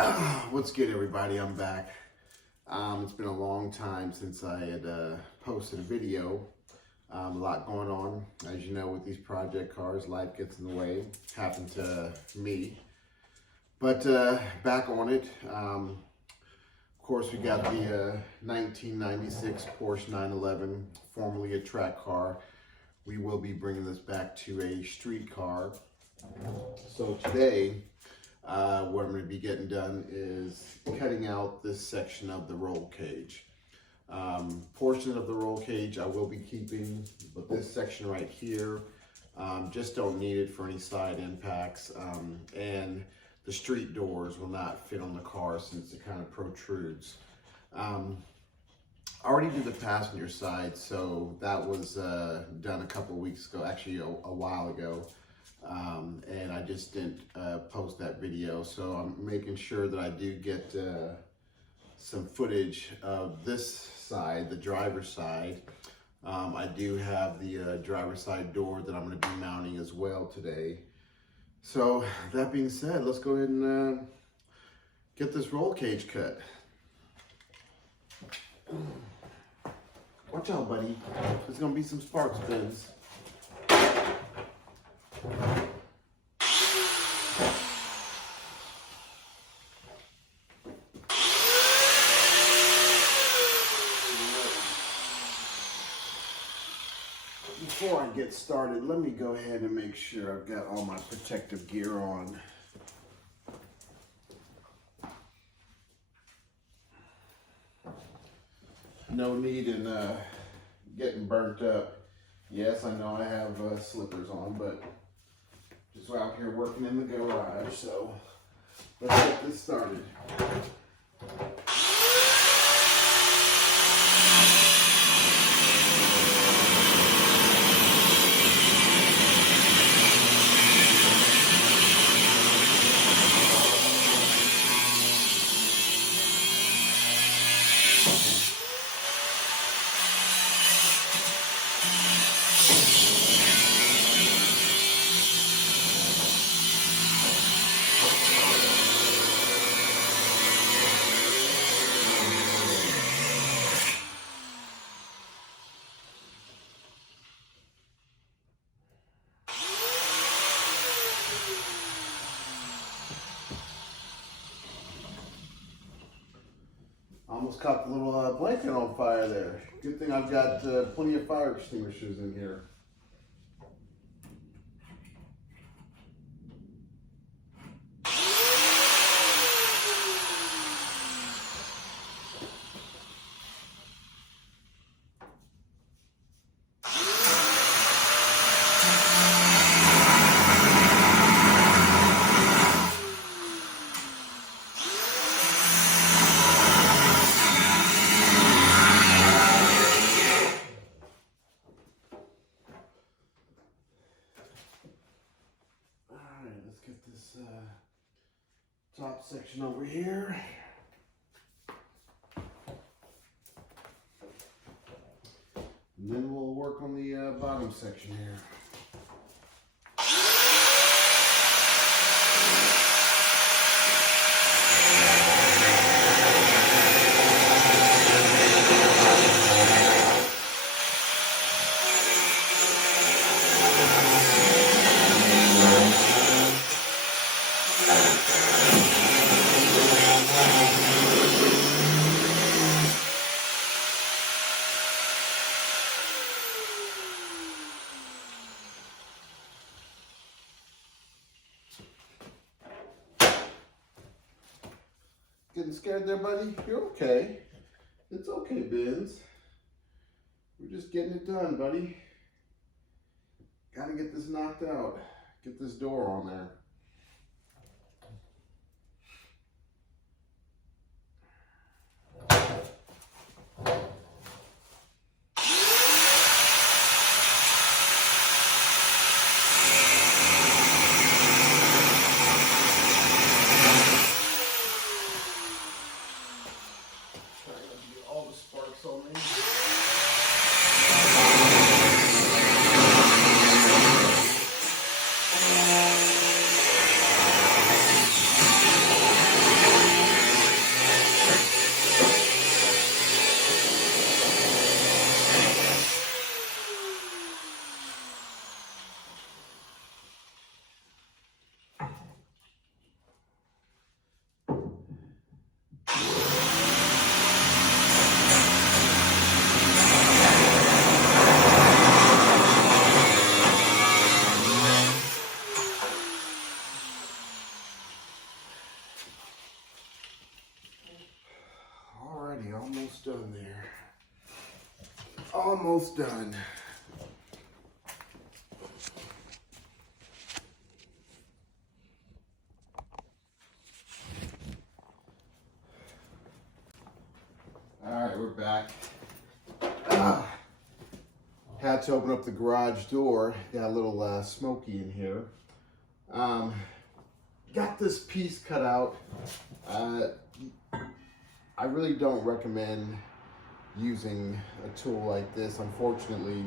What's good, everybody? I'm back. It's been a long time since I had posted a video. A lot going on. As you know, with these project cars, life gets in the way. Happened to me. But back on it. Of course, we got the 1996 Porsche 911, formerly a track car. We will be bringing this back to a street car. So today, what I'm going to be getting done is cutting out this section of the roll cage. Portion of the roll cage I will be keeping, but this section right here, just don't need it for any side impacts. And the street doors will not fit on the car since it kind of protrudes. I already did the passenger side, so that was done a couple of weeks ago, actually a while ago. And I just didn't post that video, so I'm making sure that I do get some footage of this side, the driver's side. I do have the driver's side door that I'm going to be mounting as well today. So that being said, let's go ahead and get this roll cage cut. Watch out, buddy. There's going to be some spark spins. Before I get started, let me go ahead and make sure I've got all my protective gear on. No need in getting burnt up. Yes, I know I have slippers on, but just out here working in the garage, so let's get this started. Almost caught the little blanket on fire there. Good thing I've got plenty of fire extinguishers in here. Top section over here. And then we'll work on the bottom section here. Getting scared there, buddy? You're okay. It's okay, Benz. We're just getting it done, buddy. Gotta get this knocked out. Get this door on there. almost done. All right, we're back. Had to open up the garage door. Got a little smoky in here. Got this piece cut out. I really don't recommend using a tool like this. Unfortunately,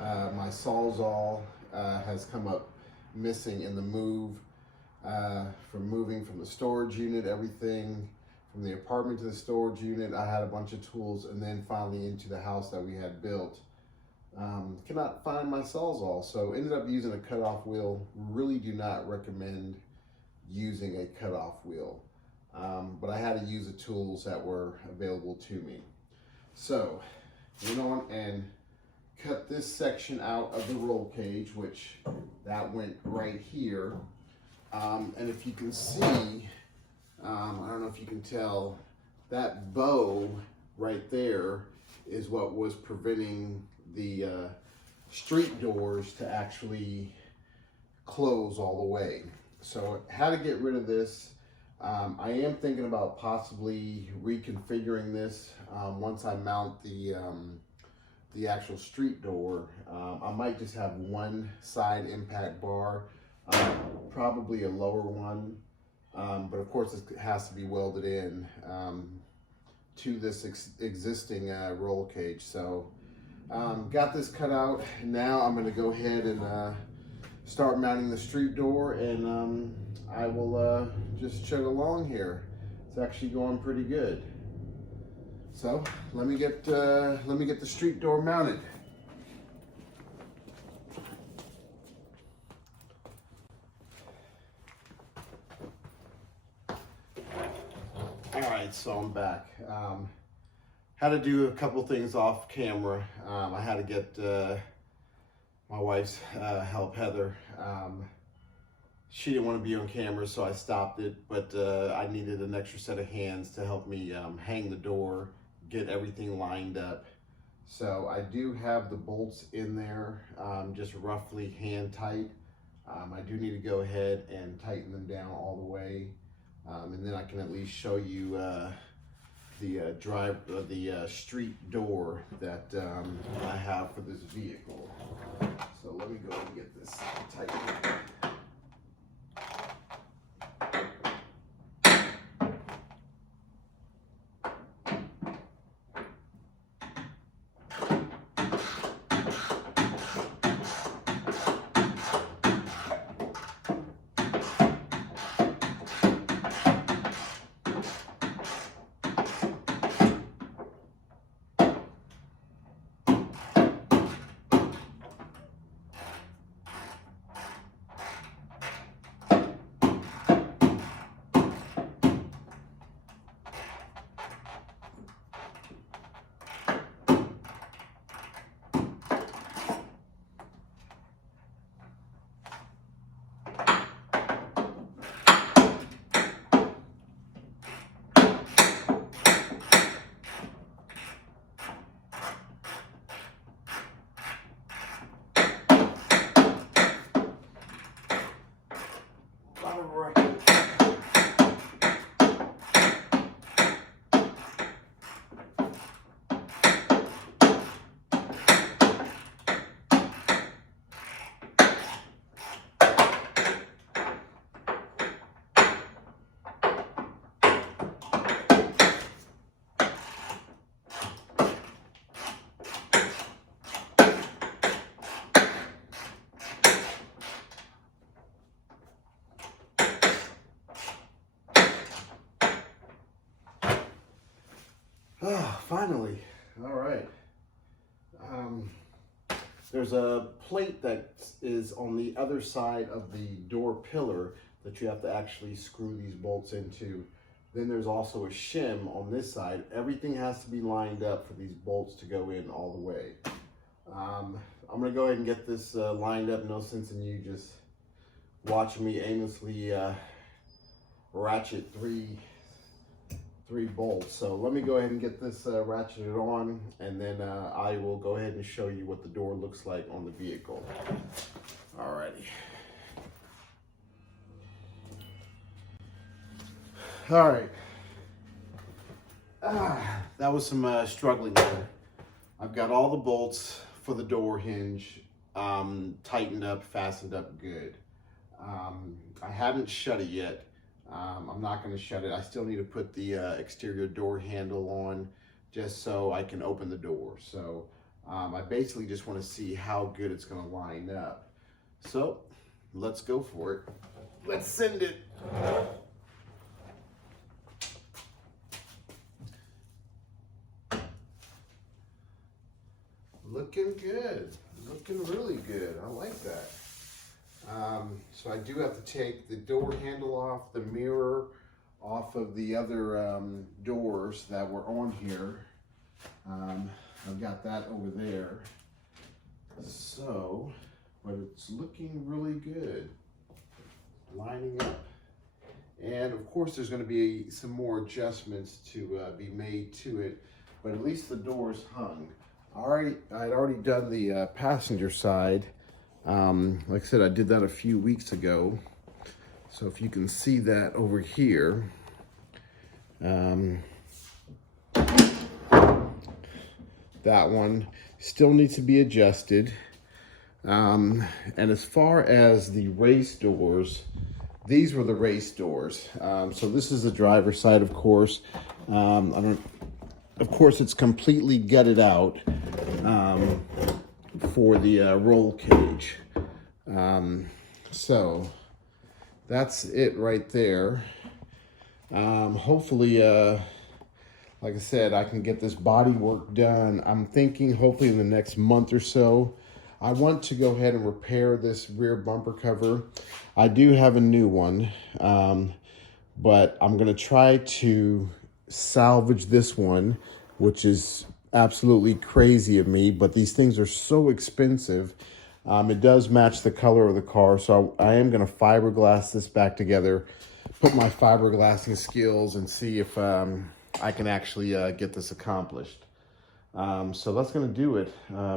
my Sawzall has come up missing in the move. From moving from the storage unit, everything from the apartment to the storage unit, I had a bunch of tools, and then finally into the house that we had built. Cannot find my Sawzall, so ended up using a cutoff wheel. Really do not recommend using a cutoff wheel, but I had to use the tools that were available to me. So went on and cut this section out of the roll cage, which that went right here. And if you can see, I don't know if you can tell, that bow right there is what was preventing the street doors to actually close all the way. So how to get rid of this. I am thinking about possibly reconfiguring this once I mount the actual street door. I might just have one side impact bar, probably a lower one, but of course it has to be welded in to this existing roll cage. So got this cut out. Now I'm going to go ahead and start mounting the street door, and I will just chug along here. It's actually going pretty good. So let me get the street door mounted. All right, so I'm back. Had to do a couple things off camera. I had to get my wife's help, Heather. She didn't want to be on camera, so I stopped it, but I needed an extra set of hands to help me hang the door, get everything lined up. So I do have the bolts in there, just roughly hand tight. I do need to go ahead and tighten them down all the way, and then I can at least show you the street door that I have for this vehicle. So let me go and get this tightened. Oh, finally. All right. There's a plate that is on the other side of the door pillar that you have to actually screw these bolts into. Then there's also a shim on this side. Everything has to be lined up for these bolts to go in all the way. I'm gonna go ahead and get this lined up. No sense in you just watching me aimlessly ratchet three 3 bolts. So let me go ahead and get this ratcheted on, and then I will go ahead and show you what the door looks like on the vehicle. Alrighty. All right. That was some struggling there. I've got all the bolts for the door hinge tightened up, fastened up good. I haven't shut it yet. I'm not going to shut it. I still need to put the exterior door handle on just so I can open the door. So I basically just want to see how good it's going to line up. So let's go for it. Let's send it. Looking good, looking really good. I like that. So I do have to take the door handle off, the mirror off of the other doors that were on here. I've got that over there. So, but it's looking really good. Lining up. And of course there's going to be some more adjustments to be made to it, but at least the door's hung. I'd already done the passenger side. Like I said, I did that a few weeks ago. So if you can see that over here, that one still needs to be adjusted. And as far as the race doors, these were the race doors. So this is the driver's side, of course. Of course, it's completely gutted out for the roll cage. So that's it right there. Hopefully, like I said, I can get this body work done. I'm thinking hopefully in the next month or so. I want to go ahead and repair this rear bumper cover. I do have a new one, but I'm gonna try to salvage this one, which is absolutely crazy of me, but these things are so expensive. It does match the color of the car, so I am going to fiberglass this back together, put my fiberglassing skills, and see if I can actually get this accomplished. So that's going to do it.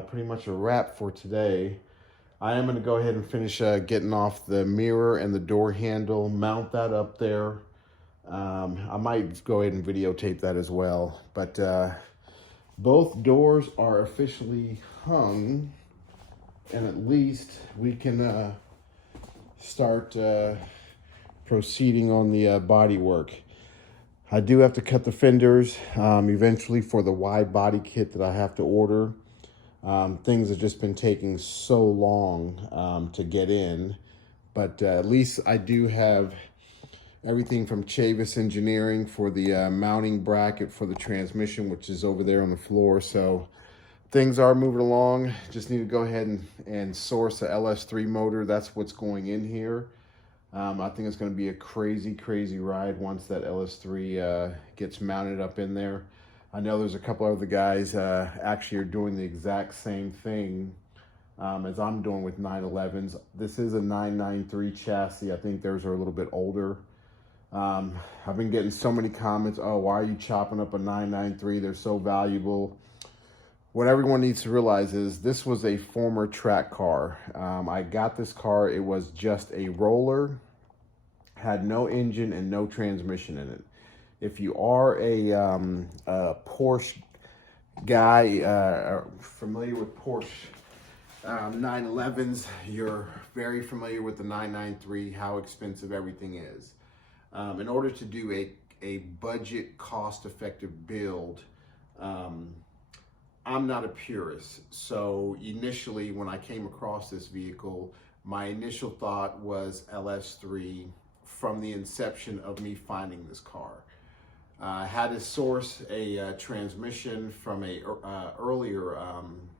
Pretty much a wrap for today. I am going to go ahead and finish getting off the mirror and the door handle, mount that up there. I might go ahead and videotape that as well, but both doors are officially hung, and at least we can start proceeding on the body work. I do have to cut the fenders eventually for the wide body kit that I have to order. Things have just been taking so long to get in, but at least I do have everything from Chavis Engineering for the mounting bracket for the transmission, which is over there on the floor. So things are moving along. Just need to go ahead and source the LS3 motor. That's what's going in here. I think it's going to be a crazy, crazy ride once that LS3 gets mounted up in there. I know there's a couple other guys actually are doing the exact same thing as I'm doing with 911s. This is a 993 chassis. I think theirs are a little bit older. I've been getting so many comments, oh, why are you chopping up a 993? They're so valuable. What everyone needs to realize is this was a former track car. I got this car, it was just a roller, had no engine and no transmission in it. If you are a Porsche guy, familiar with Porsche 911s, you're very familiar with the 993, how expensive everything is. In order to do a budget, cost-effective build, I'm not a purist. So initially, when I came across this vehicle, my initial thought was LS3 from the inception of me finding this car. I had to source a transmission from a earlier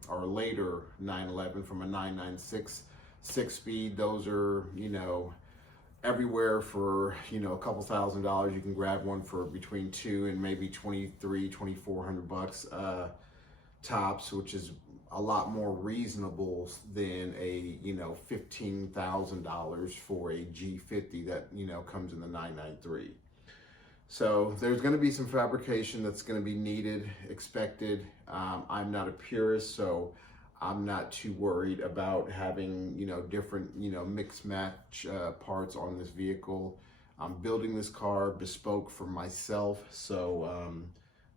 or later 911 from a 996 6-speed. Those are, you know, everywhere for, you know, a couple $1,000s. You can grab one for between $200 and maybe $2,400 tops, which is a lot more reasonable than a, you know, $15,000 for a G50 that, you know, comes in the 993. So there's going to be some fabrication that's going to be needed, expected. I'm not a purist, so I'm not too worried about having, different, mix match parts on this vehicle. I'm building this car bespoke for myself, so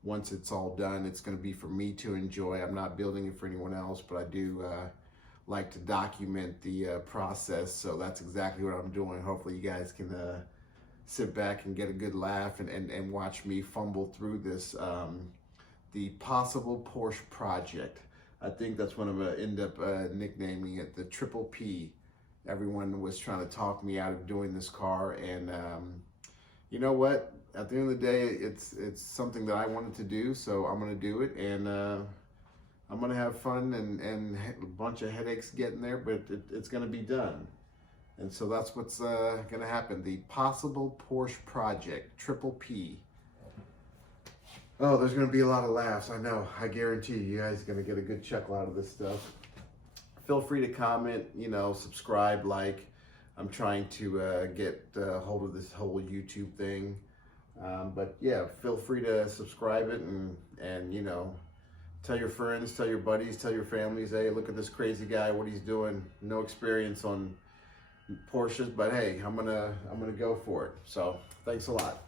once it's all done, it's going to be for me to enjoy. I'm not building it for anyone else, but I do like to document the process, so that's exactly what I'm doing. Hopefully you guys can sit back and get a good laugh and watch me fumble through this, the possible Porsche project. I think that's what I'm gonna end up nicknaming it, the Triple P. Everyone was trying to talk me out of doing this car, and you know what? At the end of the day, it's something that I wanted to do, so I'm gonna do it, and I'm gonna have fun and a bunch of headaches getting there, but it's gonna be done. And so that's what's gonna happen. The possible Porsche project, Triple P. Oh, there's gonna be a lot of laughs. I know. I guarantee you guys are gonna get a good chuckle out of this stuff. Feel free to comment, subscribe, like. I'm trying to get hold of this whole YouTube thing. But yeah, feel free to subscribe it and tell your friends, tell your buddies, tell your families, hey, look at this crazy guy, what he's doing. No experience on Porsches, but hey, I'm gonna go for it. So thanks a lot.